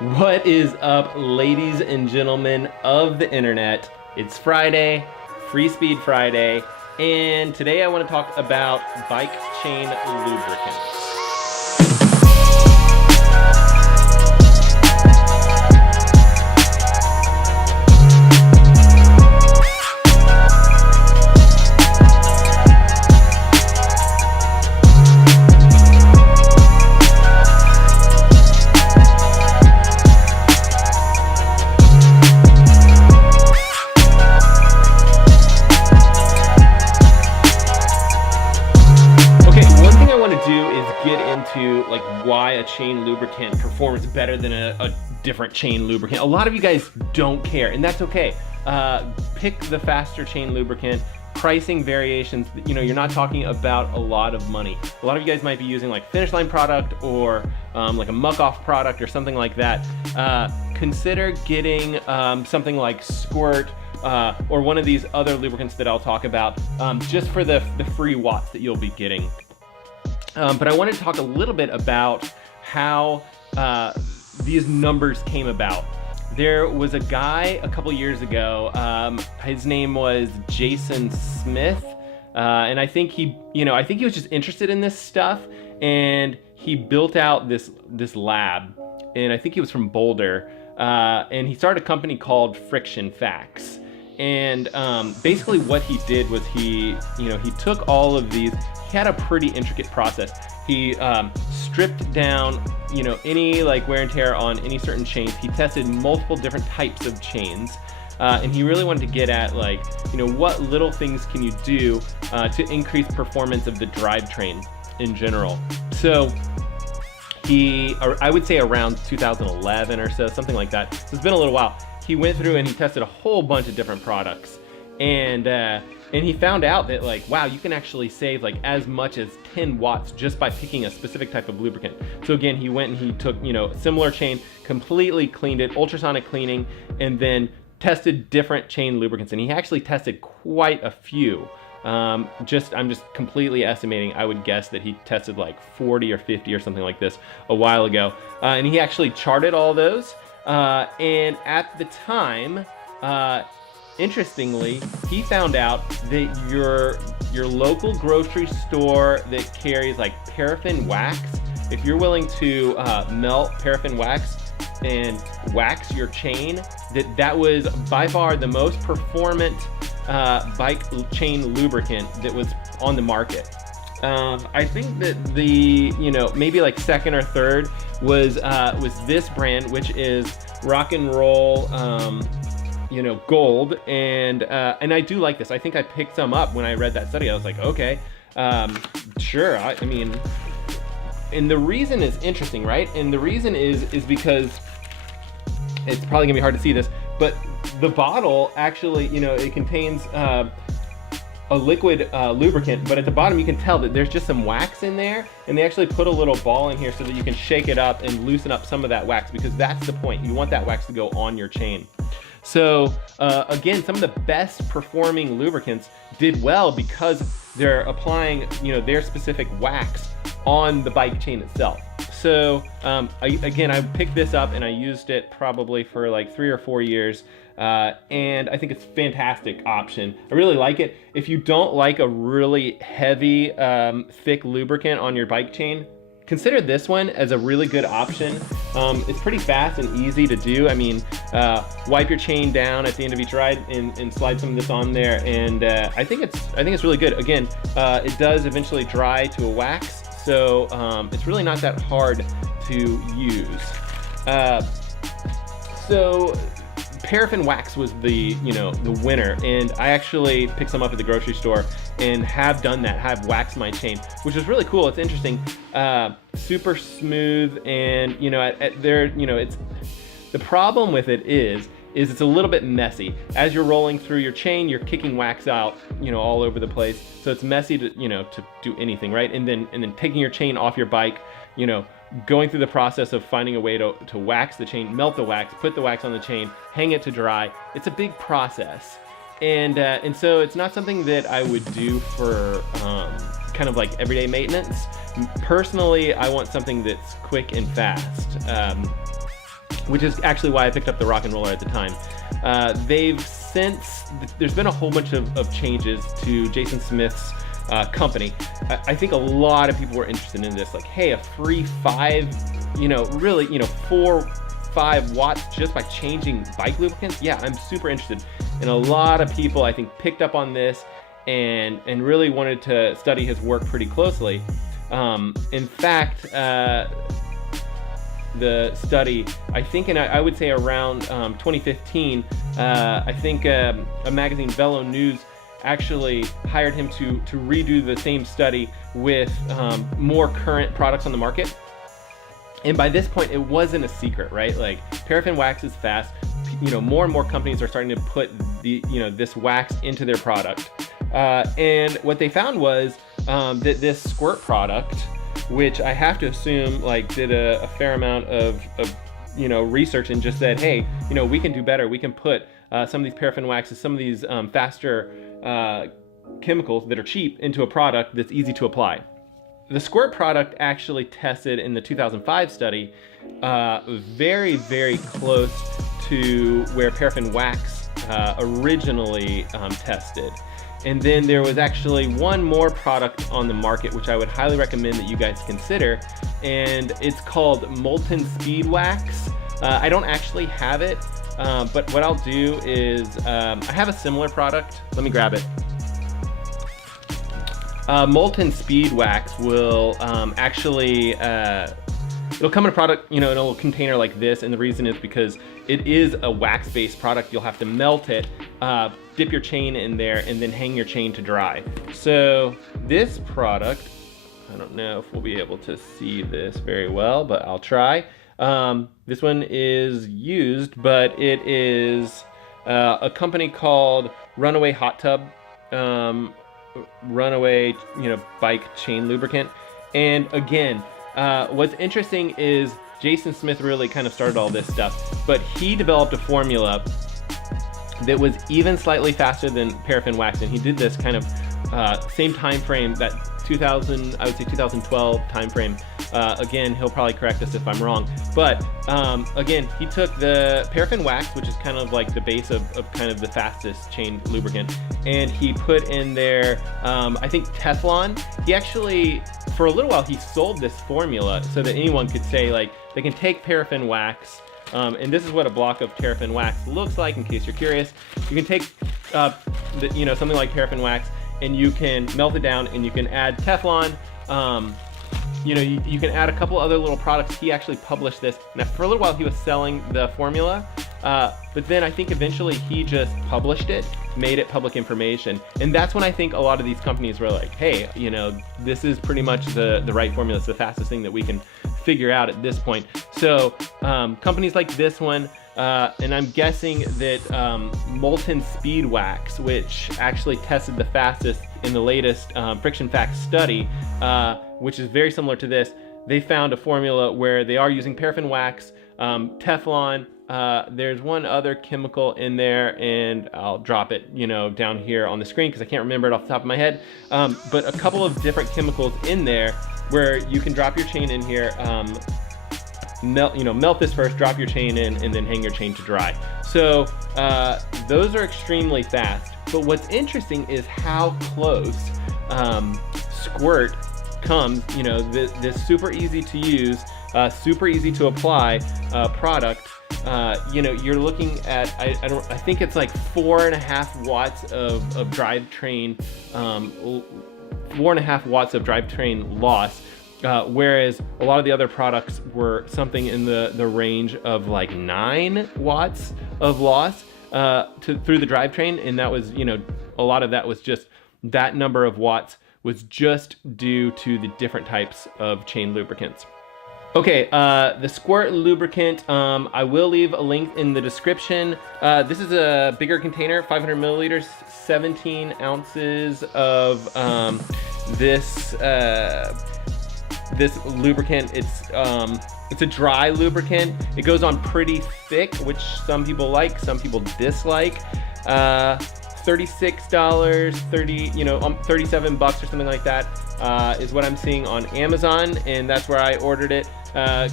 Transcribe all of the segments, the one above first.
What is up, ladies and gentlemen of the internet? It's Friday, Free Speed Friday, and today I want to talk about bike chain lubricants. Like why a chain lubricant performs better than a different chain lubricant. A lot of you guys don't care, and that's okay. Pick the faster chain lubricant. Pricing variations, you're not talking about a lot of money. A lot of you guys might be using like Finish Line product or like a muck off product or something like that. Consider getting something like Squirt or one of these other lubricants that I'll talk about just for the free watts that you'll be getting. But I wanted to talk a little bit about how these numbers came about. There was a guy a couple years ago, his name was Jason Smith, and I think he was just interested in this stuff, and he built out this lab, and I think he was from Boulder, and he started a company called Friction Facts. And basically what he did was he took all of these. He had a pretty intricate process. He stripped down, any like wear and tear on any certain chains. He tested multiple different types of chains, and he really wanted to get at like, what little things can you do to increase performance of the drivetrain in general. So I would say around 2011 or so, something like that. So it's been a little while. He went through and he tested a whole bunch of different products, and he found out that like, wow, you can actually save like as much as 10 watts just by picking a specific type of lubricant. So again, he went and he took, a similar chain, completely cleaned it, ultrasonic cleaning, and then tested different chain lubricants. And he actually tested quite a few. I'm just completely estimating. I would guess that he tested like 40 or 50 or something like this a while ago. And he actually charted all those. And at the time, interestingly, he found out that your local grocery store that carries like paraffin wax, if you're willing to melt paraffin wax and wax your chain, that was by far the most performant bike chain lubricant that was on the market. I think that the maybe like second or third was this brand, which is Rock and Roll Gold, and I do like this. I think I picked some up when I read that study. I was like, okay, sure. I mean, and the reason is interesting, right? And the reason is because it's probably gonna be hard to see this, but the bottle actually, it contains a liquid lubricant, but at the bottom you can tell that there's just some wax in there, and they actually put a little ball in here so that you can shake it up and loosen up some of that wax, because that's the point. You want that wax to go on your chain. So again, some of the best performing lubricants did well because they're applying their specific wax on the bike chain itself. So I picked this up and I used it probably for like 3 or 4 years, and I think it's a fantastic option. I really like it. If you don't like a really heavy, thick lubricant on your bike chain, consider this one as a really good option. It's pretty fast and easy to do. I mean, wipe your chain down at the end of each ride and slide some of this on there, and I think it's really good. Again, it does eventually dry to a wax, so it's really not that hard to use. So paraffin wax was the winner, and I actually picked some up at the grocery store and have done that, have waxed my chain, which is really cool. It's interesting, super smooth, and it's the problem with it is it's a little bit messy. As you're rolling through your chain, you're kicking wax out, all over the place, so it's messy to to do anything, right? And then taking your chain off your bike, going through the process of finding a way to wax the chain, melt the wax, put the wax on the chain, hang it to dry. It's a big process. And so it's not something that I would do for kind of like everyday maintenance. Personally, I want something that's quick and fast. which is actually why I picked up the Rock and Roller at the time. There's been a whole bunch of changes to Jason Smith's company. I think a lot of people were interested in this, like, hey, a free 4-5 watts just by changing bike lubricants. Yeah, I'm super interested. And a lot of people, I think, picked up on this and really wanted to study his work pretty closely. In fact, the study, I think, I would say around 2015, I think a magazine, Velo News, actually hired him to redo the same study with more current products on the market. And by this point, it wasn't a secret, right? Like, paraffin wax is fast. More and more companies are starting to put this wax into their product. And what they found was that this Squirt product, which I have to assume did a fair amount of research and just said, hey, we can do better. We can put some of these paraffin waxes, some of these faster chemicals that are cheap into a product that's easy to apply. The Squirt product actually tested in the 2005 study very, very close to where paraffin wax originally tested. And then there was actually one more product on the market, which I would highly recommend that you guys consider, and it's called Molten Speed Wax. I don't actually have it, but what I'll do is, I have a similar product. Let me grab it. Molten Speed Wax will actually, it'll come in a product, in a little container like this, and the reason is because it is a wax-based product. You'll have to melt it, dip your chain in there, and then hang your chain to dry. So this product, I don't know if we'll be able to see this very well, but I'll try. This one is used, but it is a company called Runaway Hot Tub, Runaway, bike chain lubricant. And again, what's interesting is Jason Smith really kind of started all this stuff, but he developed a formula that was even slightly faster than paraffin wax, and he did this kind of same time frame, that 2012 time frame. Again, he'll probably correct us if I'm wrong, but again, he took the paraffin wax, which is kind of like the base of kind of the fastest chain lubricant, and he put in there, I think, Teflon. He actually, for a little while, he sold this formula so that anyone could say, like, they can take paraffin wax, and this is what a block of paraffin wax looks like, in case you're curious. You can take something like paraffin wax, and you can melt it down, and you can add Teflon. You can add a couple other little products. He actually published this. Now, for a little while, he was selling the formula, but then I think eventually he just published it, made it public information. And that's when I think a lot of these companies were like, hey, this is pretty much the right formula. It's the fastest thing that we can figure out at this point. So companies like this one, and I'm guessing that Molten Speed Wax, which actually tested the fastest in the latest Friction Facts study, which is very similar to this, they found a formula where they are using paraffin wax, Teflon. There's one other chemical in there, and I'll drop it, down here on the screen because I can't remember it off the top of my head. But a couple of different chemicals in there where you can drop your chain in here, melt this first, drop your chain in, and then hang your chain to dry. So those are extremely fast. But what's interesting is how close Squirt comes, this super easy to use, super easy to apply product. You're looking at, I think it's like 4.5 watts of drivetrain, 4.5 watts of drivetrain loss. Whereas a lot of the other products were something in the range of like 9 watts of loss through the drivetrain, and that was, a lot of that was just, that number of watts was just due to the different types of chain lubricants. Okay, the Squirt lubricant, I will leave a link in the description. This is a bigger container, 500 milliliters, 17 ounces of this lubricant. It's a dry lubricant. It goes on pretty thick, which some people like, some people dislike. $36, 37 bucks or something like that is what I'm seeing on Amazon, and that's where I ordered it.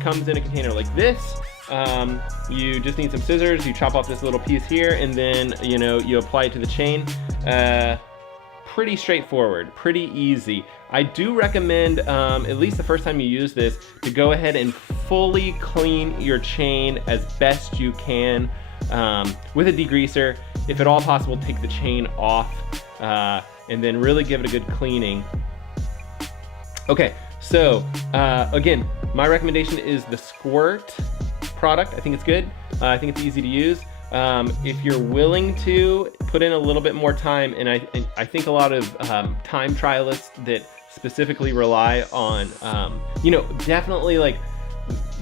Comes in a container like this. You just need some scissors, you chop off this little piece here, and then, you know, you apply it to the chain. Pretty straightforward, pretty easy. I do recommend, at least the first time you use this, to go ahead and fully clean your chain as best you can with a degreaser. If at all possible, take the chain off and then really give it a good cleaning. Okay, so again, my recommendation is the Squirt product. I think it's good. I think it's easy to use. If you're willing to put in a little bit more time, and I think a lot of time trialists that specifically rely on, you know, definitely like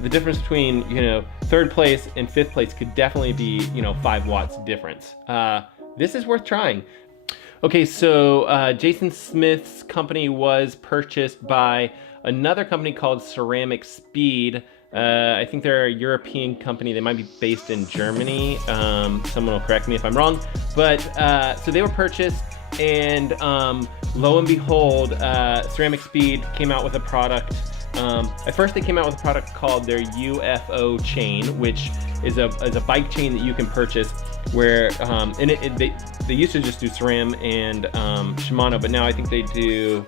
the difference between, you know, 3rd place and 5th place could definitely be, you know, 5 watts difference. This is worth trying. Okay, so Jason Smith's company was purchased by another company called CeramicSpeed. I think they're a European company. They might be based in Germany. Someone will correct me if I'm wrong. But so they were purchased, and lo and behold, CeramicSpeed came out with a product. At first they came out with a product called their UFO chain, which is a bike chain that you can purchase where, and they used to just do SRAM and Shimano, but now I think they do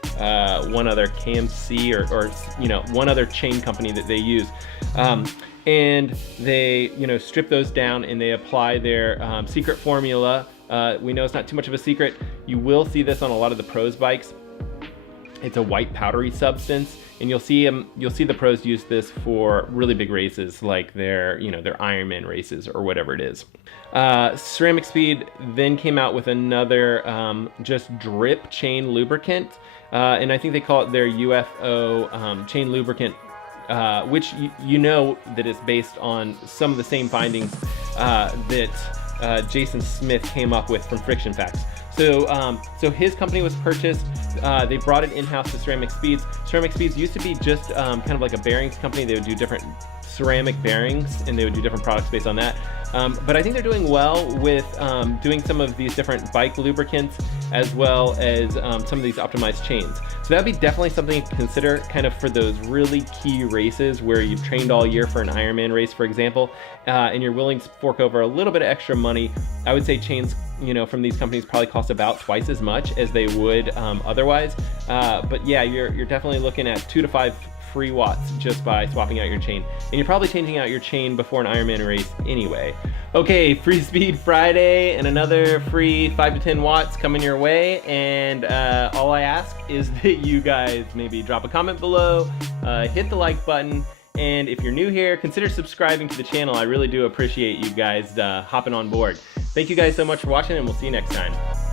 one other, KMC or you know, one other chain company that they use. And they, you know, strip those down and they apply their secret formula. We know it's not too much of a secret. You will see this on a lot of the pros bikes. It's a white powdery substance, and you'll see the pros use this for really big races, like their, you know, their Ironman races or whatever it is. CeramicSpeed then came out with another just drip chain lubricant, and I think they call it their UFO chain lubricant, which you know that it's based on some of the same findings that Jason Smith came up with from Friction Facts. So his company was purchased. They brought it in-house to CeramicSpeed. CeramicSpeed used to be just kind of like a bearings company. They would do different ceramic bearings, and they would do different products based on that. But I think they're doing well with doing some of these different bike lubricants, as well as some of these optimized chains. So that'd be definitely something to consider, kind of for those really key races where you've trained all year for an Ironman race, for example, and you're willing to fork over a little bit of extra money. I would say chains, you know, from these companies probably cost about twice as much as they would otherwise. But yeah, you're definitely looking at 2 to 5 free watts just by swapping out your chain. And you're probably changing out your chain before an Ironman race anyway. Okay, Free Speed Friday and another free 5 to 10 watts coming your way. And all I ask is that you guys maybe drop a comment below, hit the like button, and if you're new here, consider subscribing to the channel. I really do appreciate you guys hopping on board. Thank you guys so much for watching, and we'll see you next time.